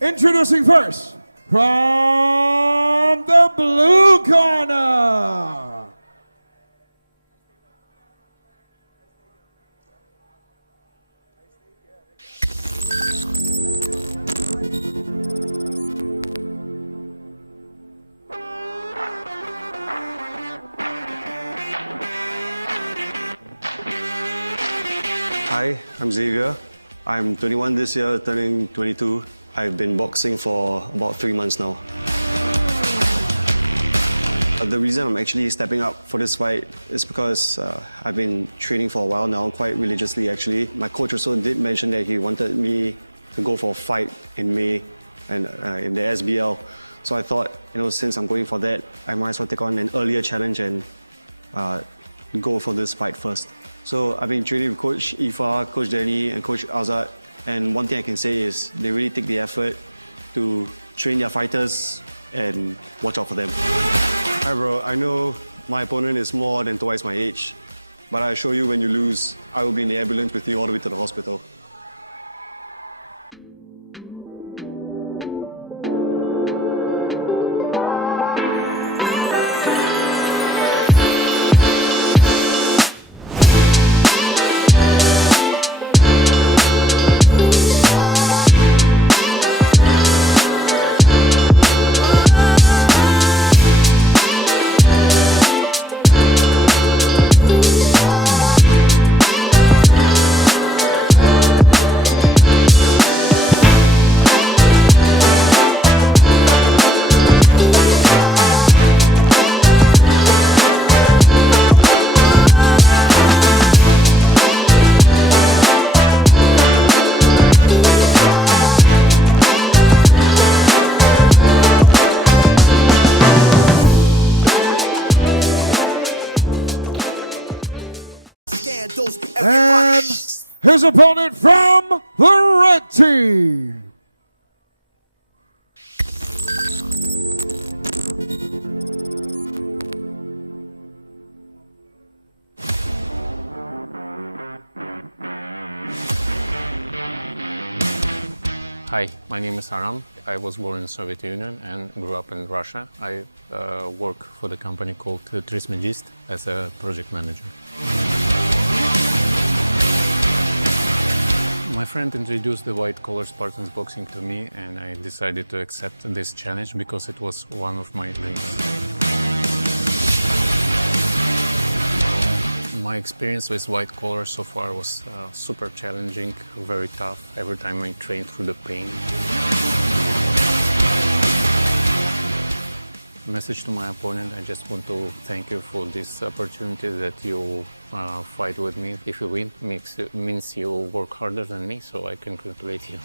Introducing first, from the blue corner, Hi, I'm Xavier. I'm 21 this year, turning 22. I've been boxing for about 3 months now. The reason I'm actually stepping up for this fight is because I've been training for a while now, quite religiously actually. My coach also did mention that he wanted me to go for a fight in May and in the SBL. So I thought, since I'm going for that, I might as well take on an earlier challenge and go for this fight first. So I've been training with Coach Ifa, Coach Danny, and Coach Azad. And one thing I can say is they really take the effort to train their fighters and watch out for them. Hi bro, I know my opponent is more than twice my age, but I assure you when you lose, I will be in the ambulance with you all the way to the hospital. and his opponent from the red team. Hi, my name is Aram. I was born in the Soviet Union and grew up in Russia. I work for the company called Trismegist as a project manager. My friend introduced the white collar Spartans boxing to me and I decided to accept this challenge because it was one of my dreams. My experience with white collar so far was super challenging, very tough. Every time I trained through the pain. Message to my opponent, I just want to thank you for this opportunity that you fight with me. If you win, means you work harder than me, so I congratulate you.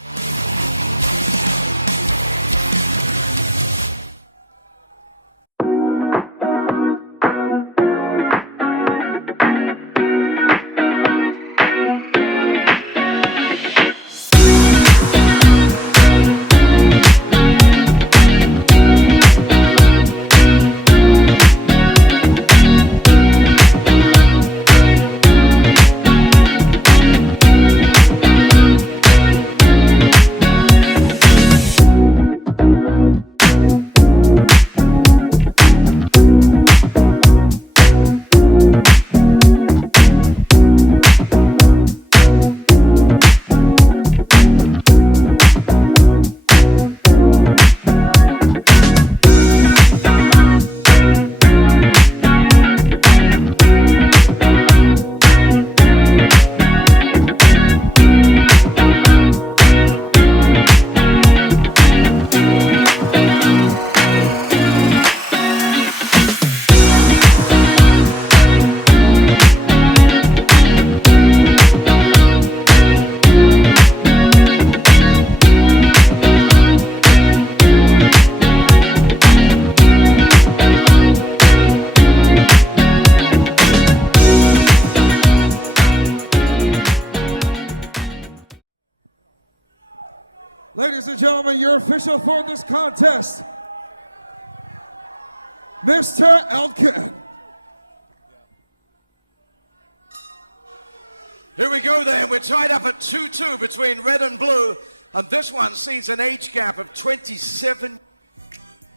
Ladies and gentlemen, your official for this contest, Mr. Elkin. Here we go then. We're tied up at 2-2 between red and blue. And this one sees an age gap of 27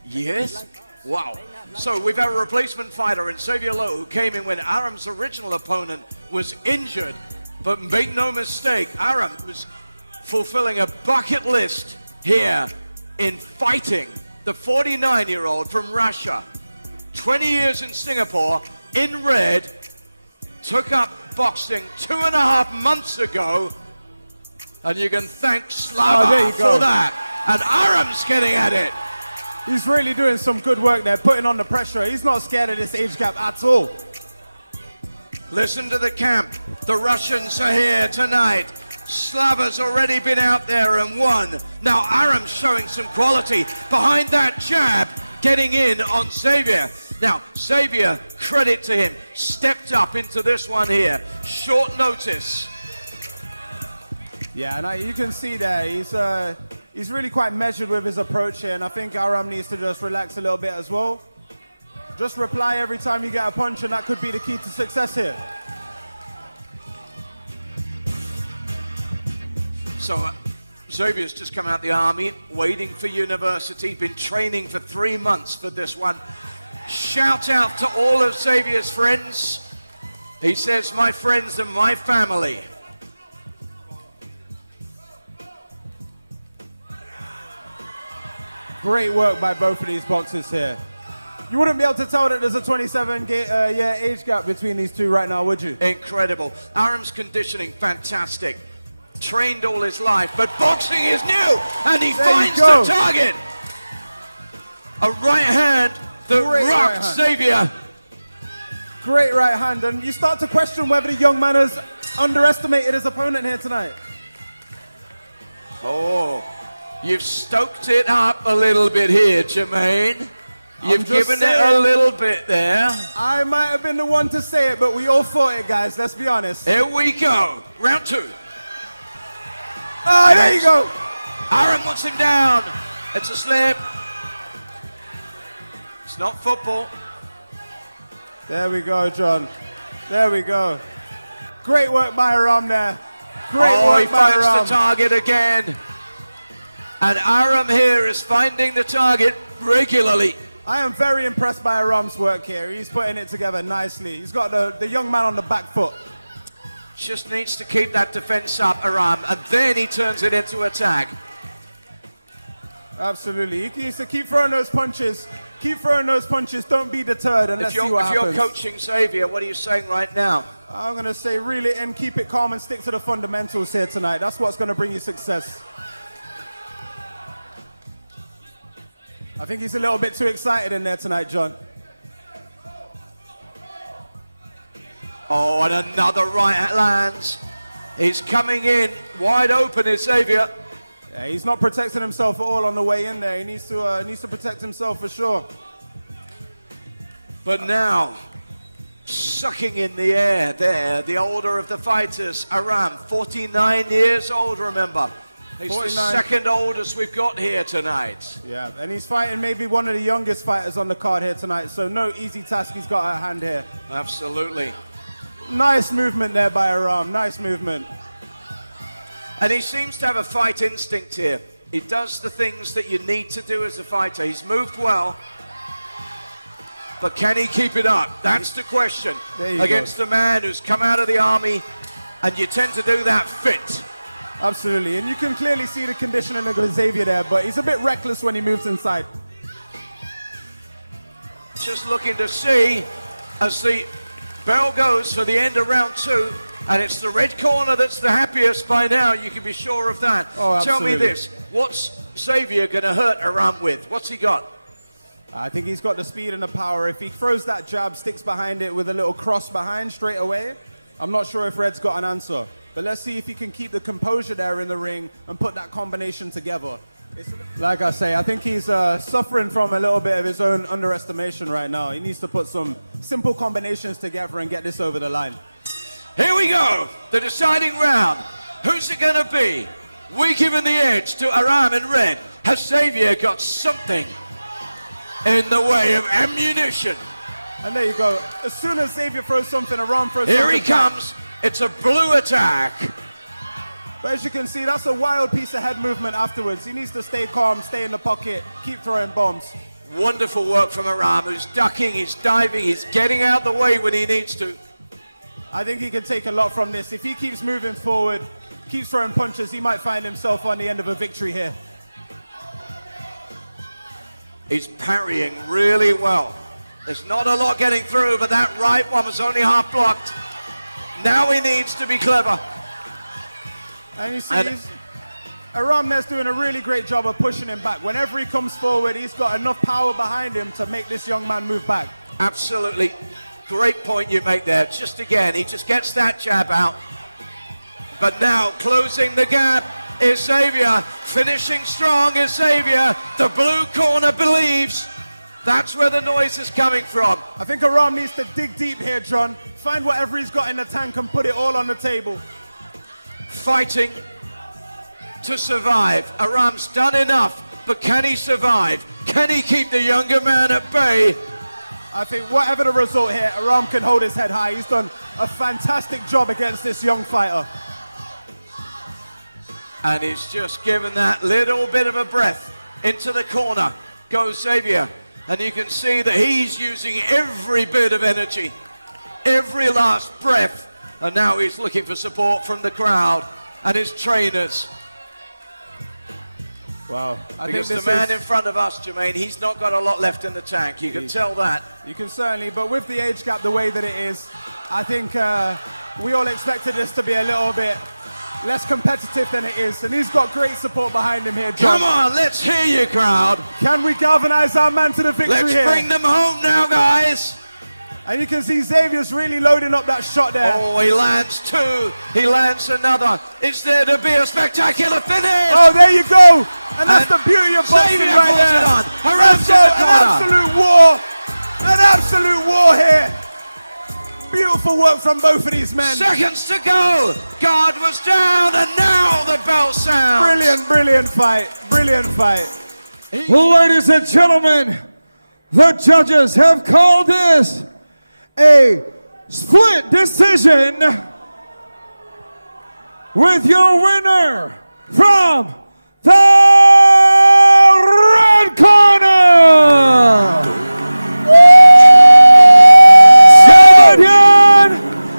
years. Wow. So we've had a replacement fighter in Xavier Loh, who came in when Aram's original opponent was injured. But make no mistake, Aram was fulfilling a bucket list here in fighting. The 49-year-old from Russia, 20 years in Singapore, in red, took up boxing 2.5 months ago. And you can thank Slava for that. And Aram's getting at it. He's really doing some good work there, putting on the pressure. He's not scared of this age gap at all. Listen to the camp. The Russians are here tonight. Slava's already been out there and won. Now Aram's showing some quality behind that jab, getting in on Xavier. Now, Xavier, credit to him, stepped up into this one here. Short notice. Yeah, and you can see there, he's really quite measured with his approach here, and I think Aram needs to just relax a little bit as well. Just reply every time you get a punch, and that could be the key to success here. So, Xavier's just come out the army, waiting for university, been training for 3 months for this one. Shout out to all of Xavier's friends. He says, my friends and my family. Great work by both of these boxers here. You wouldn't be able to tell that there's a 27-year age gap between these two right now, would you? Incredible. Aram's conditioning, fantastic. Trained all his life, but boxing is new, and he finds the target. A right hand that rocked Xavier. Great right hand, and you start to question whether the young man has underestimated his opponent here tonight. Oh. You've stoked it up a little bit here, Jermaine. You've given it a little bit there. I might have been the one to say it, but we all fought it, guys. Let's be honest. Here we go. Round 2. Ah, there you go. Aram wants him down. It's a slip. It's not football. There we go, John. There we go. Great work by Aram there. Great work by Aram. He finds the target again. And Aram here is finding the target regularly. I am very impressed by Aram's work here. He's putting it together nicely. He's got the young man on the back foot. Just needs to keep that defense up, Aram, and then he turns it into attack. Absolutely. He needs to keep throwing those punches. Keep throwing those punches. Don't be deterred, and let's see what happens. If you're coaching Xavier, what are you saying right now? I'm going to say reel it in, keep it calm, and stick to the fundamentals here tonight. That's what's going to bring you success. I think he's a little bit too excited in there tonight, John. Oh, and another right lands. He's coming in wide open, is Xavier. Yeah, he's not protecting himself at all on the way in there. He needs to protect himself for sure. But now, sucking in the air there, the older of the fighters, Aram, 49 years old, remember. He's 49. The second oldest we've got here tonight. Yeah, and he's fighting maybe one of the youngest fighters on the card here tonight, so no easy task he's got at hand here. Absolutely. Nice movement there by Aram, nice movement. And he seems to have a fight instinct here. He does the things that you need to do as a fighter. He's moved well, but can he keep it up? That's the question. Against a man who's come out of the army, and you tend to do that fit. Absolutely, and you can clearly see the conditioning of Xavier there, but he's a bit reckless when he moves inside. Just looking to see as the bell goes for the end of round 2, and it's the red corner that's the happiest by now, you can be sure of that. Oh, tell me this, what's Xavier going to hurt Aram with? What's he got? I think he's got the speed and the power. If he throws that jab, sticks behind it with a little cross behind straight away, I'm not sure if Red's got an answer. But let's see if he can keep the composure there in the ring and put that combination together. Like I say, I think he's suffering from a little bit of his own underestimation right now. He needs to put some simple combinations together and get this over the line. Here we go, the deciding round. Who's it going to be? We're giving the edge to Aram in red. Has Xavier got something in the way of ammunition? And there you go. As soon as Xavier throws something, Aram throws something. Here he comes. It's a blue attack. But as you can see, that's a wild piece of head movement afterwards. He needs to stay calm, stay in the pocket, keep throwing bombs. Wonderful work from Aram, who's ducking, he's diving, he's getting out the way when he needs to. I think he can take a lot from this. If he keeps moving forward, keeps throwing punches, he might find himself on the end of a victory here. He's parrying really well. There's not a lot getting through, but that right one was only half blocked. Now he needs to be clever. And you see, Aram there's doing a really great job of pushing him back. Whenever he comes forward, he's got enough power behind him to make this young man move back. Absolutely. Great point you make there. Just again, he just gets that jab out. But now, closing the gap is Xavier. Finishing strong is Xavier. The blue corner believes. That's where the noise is coming from. I think Aram needs to dig deep here, John. Find whatever he's got in the tank and put it all on the table. Fighting to survive. Aram's done enough, but can he survive? Can he keep the younger man at bay? I think whatever the result here, Aram can hold his head high. He's done a fantastic job against this young fighter. And he's just given that little bit of a breath into the corner. Goes Xavier. And you can see that he's using every bit of energy, every last breath. And now he's looking for support from the crowd and his trainers. Wow. Because the man in front of us, Jermaine, he's not got a lot left in the tank. You can tell that. You can certainly, but with the age gap the way that it is, I think we all expected this to be a little bit less competitive than it is. And he's got great support behind him here, John. Come on, let's hear you, crowd. Can we galvanize our man to the victory here? Let's bring them home now, guys. And you can see Xavier's really loading up that shot there. Oh, he lands two. He lands another. Is there to be a spectacular finish? Oh, there you go. And that's the beauty of boxing Xavier right pulls there. it on. Aram's in the An corner. absolute war. An absolute war here. Beautiful work from both of these men. Seconds to go. Guard was down, and now the bell sounds. Brilliant, brilliant fight. Brilliant fight. Ladies and gentlemen, the judges have called this a split decision with your winner from the red corner, Dzhavadyan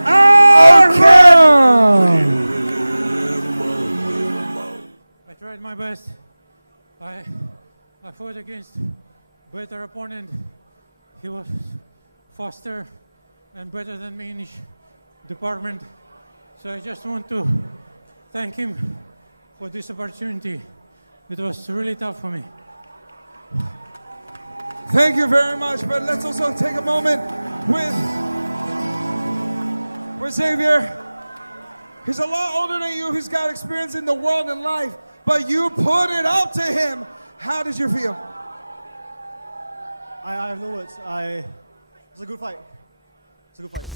Aram. I tried my best. I fought against better opponent. He was faster and better than me in each department. So I just want to thank him for this opportunity. It was really tough for me. Thank you very much, but let's also take a moment with Xavier. He's a lot older than you, he's got experience in the world and life, but you put it up to him. How did you feel? I have no words. It's a good fight. It's a good fight.